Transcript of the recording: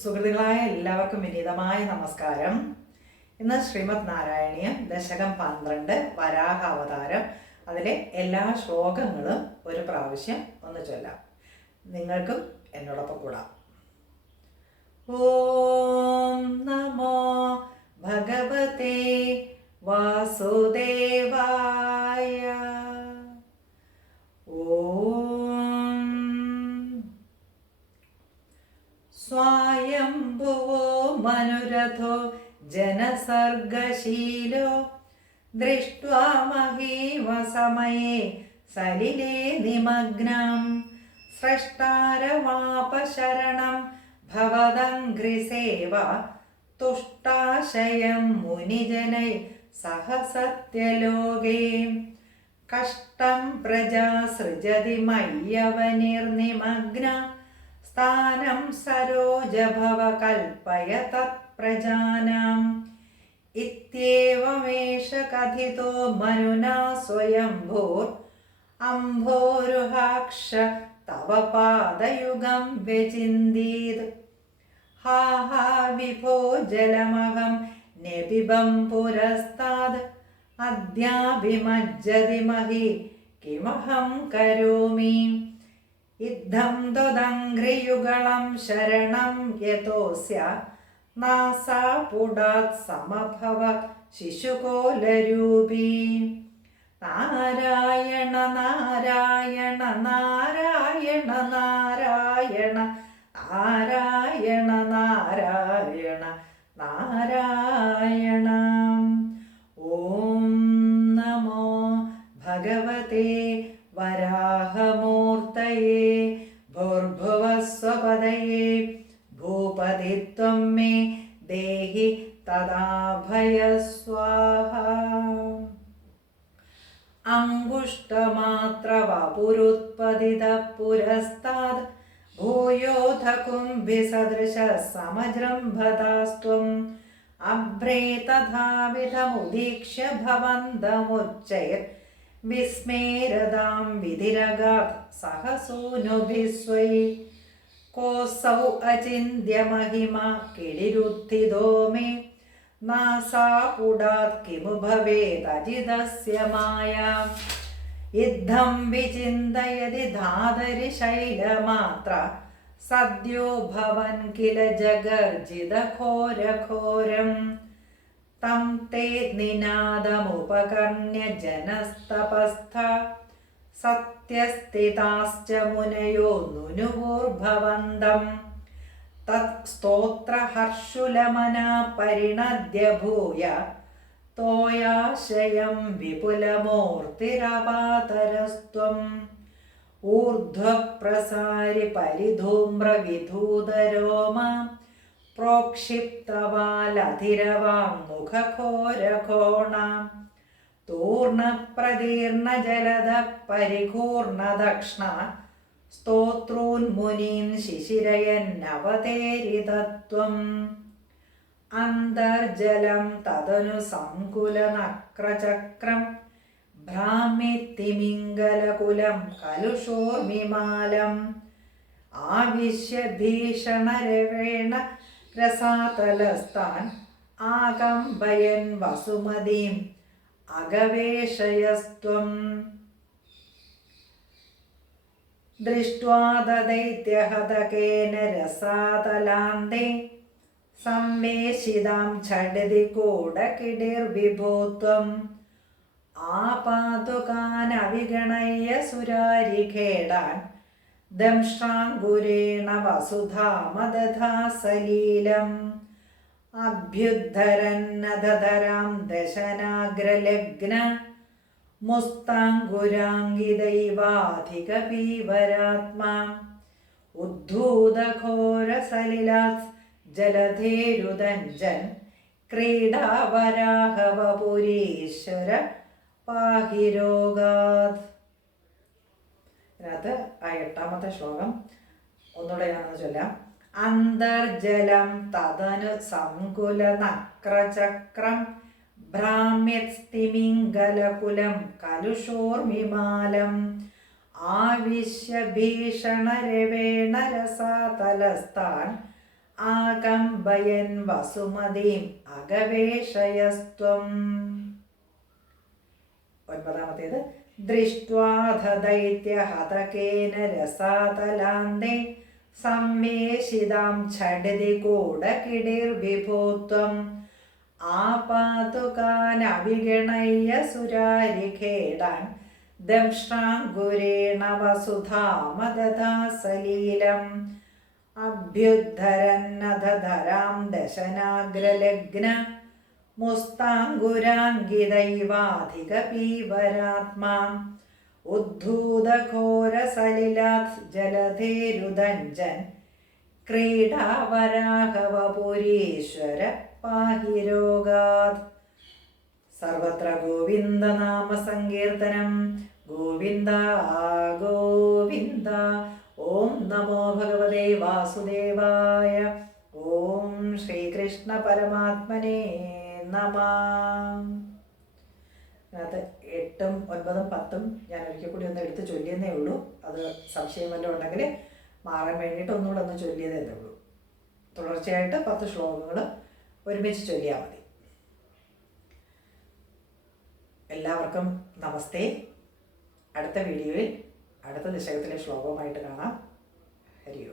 സുഹൃത്തുക്കളായ എല്ലാവർക്കും വിനീതമായ നമസ്കാരം. ഇന്ന് ശ്രീമദ് നാരായണീയം ദശകം പന്ത്രണ്ട് വരാഹ അവതാരം. അതിലെ എല്ലാ ശ്ലോകങ്ങളും ഒരു പ്രാവശ്യം ഒന്ന് ചൊല്ലാം. നിങ്ങൾക്കും എന്നോടൊപ്പം കൂടാം. ഓം നമോ ഭഗവതേ വാസുദേവായ स्वायम्भुवो मनुरथो जनसर्गशीलो दृष्ट्वा महीव समये सलिले निमग्नं स्रष्टारवापशरणं भवदङ्घ्रिसेवा तुष्टाशयं मुनिजनै सह सत्यलोके कष्टं प्रजा सृजति मय्यवनिर्निमग्ना स्थानं सरोजभव कल्पय तत्प्रजानाम् इत्येवमेष कथितो मनुना स्वयम्भोर् अम्भोरुहाक्ष तव पादयुगं व्यचिन्दीत् हा हा विभो जलमहं निबिबं पुरस्ताद् अद्याभिमज्जति महि किमहं करोमि ഇദ്ധം ത്വദംഘ്രിയുഗളം ശരണം യതോസ്യ നാസാപുടാത് സമഭവ ശിശുകോലരൂപീ. നാരായണ നാരായണ നാരായണ നാരായണ നാരായണ നാരായണ നാരായണ. തദാഭയസ്വാഹ അങ്കുഷ്ടമാത്രവപുരുത്പതിത പുരസ്താത് ഭൂയോധ കുംഭിസദൃശ സമജൃംഭതാസ്ത്വം അഭ്രേ തഥാവിധമുദീക്ഷ്യ ഭവന്തമുച്ചൈർ വിസ്മേരതാം വിധിരഗാത് സഹസൂനുഭിസ്വൈ കോസൗ അചിന്യമഹിമ കിളിരുദ്ധിതോ മേ കിമു ഭവേദജിതസ്യ മായാം. യുദ്ധം വിചിന്തയതി ധാതരി ശൈലമാത്ര. സദ്യോ ഭവൻ കില ജഗർജിതഘോരഘോരം തം തേ നിനാദമുപകർണ്യ ജനസ്തപസ്ഥ. സത്യസ്ഥിതാശ്ച മുനയോ നുനുവോർഭവന്തം. തത് സ്തോത്രഹർഷുലമനാ പരിണദ്യ ഭൂയ തോയാശയം വിപുലമൂർത്തിരവാതരസ്ത്വം ഊർധ്വപ്രസാരി പരിധൂമ്രവിധൂതരോമ പ്രോക്ഷിപ്തവാലധിരവാങ്മുഖഘോരഘോണ തൂർണപ്രതീർണജലധ പരികൂർണദക്ഷ്ണ സ്തോത്രൂന്മുനീൻ ശിശിരയന്നവതേരിതത്വം അന്തർജലം തദനു സങ്കുലനക്രചക്രം ഭ്രാമിത്തിമിംഗലകുലം കലുഷോർമിമാലം. ആവിശ്യ ഭീഷണരവേണ രസാതലസ്ഥാൻ ആകമ്പയൻ വസുമതിം അഗവേഷയസ്ത്വം. ദൈത്യഹതകേന രസാതലാന്തേ. സംവേശിതാം ഛടതി കൂടകിടിർവിഭൂത്വം ആപാതുകാനവിഗണയ്യ സുരാരിഖേടാൻ ദംഷ്ട്രാങ്കുരേണ വസുധാമദധാ സലീലം. അഭ്യുദ്ധരന്നധരാം ദശനാഗ്രലഗ്ന. മുസ്താങ്കുരാങ്കിദൈവാധികപീവരാത്മാ ഉദ്ധൂതഘോരസലിലാസ് ജലധേരുദഞ്ജൻ ക്രീഡാവരാഹവപുരീശ്വര പാഹിരോഗാത്. ഇതിനകത്ത് ആ എട്ടാമത്തെ ശ്ലോകം ഒന്നുകൂടെ ഞാനൊന്ന് ചൊല്ലാം. അന്തർജലം തദനു സങ്കുല നക്രചക്രം ഭ്രാമ്യസ്തിമിംഗലകുലം കലുഷോർമിമാലം. ആവിശ്യ ഭീഷണരവേണ രസാതലസ്ഥാൻ. പരിലാമ്പയൻ വസുമതിം അഗവേഷയസ്ത്വം ഒൻപതാമത്തേത്. ദൃഷ്ട്വാധ ദൈത്യഹതകേന രസാതലാന്തേ. സംവേശിതാം ഛടിതി കൂടകിടിർവിഭൂത്വം ആപാതുകാനവിഗണയ്യ സുരാരിഖേടാൻ ദംഷ്ടാങ്കുരേണ വസുധാമദദാസലീലം. അഭ്യുദ്ധരന്നധരാം ദശനാഗ്രലഗ്ന മുസ്താങ്കുരാങ്കിതൈവാധിക പീവരാത്മാ ഉദ്ധൂതഘോരസലിലാത് ജലധേരുദഞ്ജൻ ക്രീഡാവരാഹവപുരീശ്വര പാഹി രോഗാത്. സർവത്ര ഗോവിന്ദ നാമ സങ്കീർത്തനം. ഗോവിന്ദ ഗോവിന്ദ. ഓം നമോ ഭഗവതേ വാസുദേവായ. ഓം ശ്രീകൃഷ്ണ പരമാത്മനേ നമ. അതിനകത്ത് എട്ടും ഒൻപതും പത്തും ഞാൻ ഒരിക്കൽ കൂടി ഒന്ന് എടുത്ത് ചൊല്ലിയെന്നേ ഉള്ളൂ. അത് സംശയം വല്ലതും ഉണ്ടെങ്കിൽ മാറാൻ വേണ്ടിയിട്ട് ഒന്നുകൂടെ ഒന്ന് ചൊല്ലിയതേ ഉള്ളൂ. തുടർച്ചയായിട്ട് പത്ത് ശ്ലോകങ്ങൾ ഒരുമിച്ച് ചൊല്ലിയാൽ മതി. എല്ലാവർക്കും നമസ്തേ. അടുത്ത വീഡിയോയിൽ അടുത്ത ദശകത്തിലെ ശ്ലോകവുമായിട്ട് കാണാം. ഹരിയോ.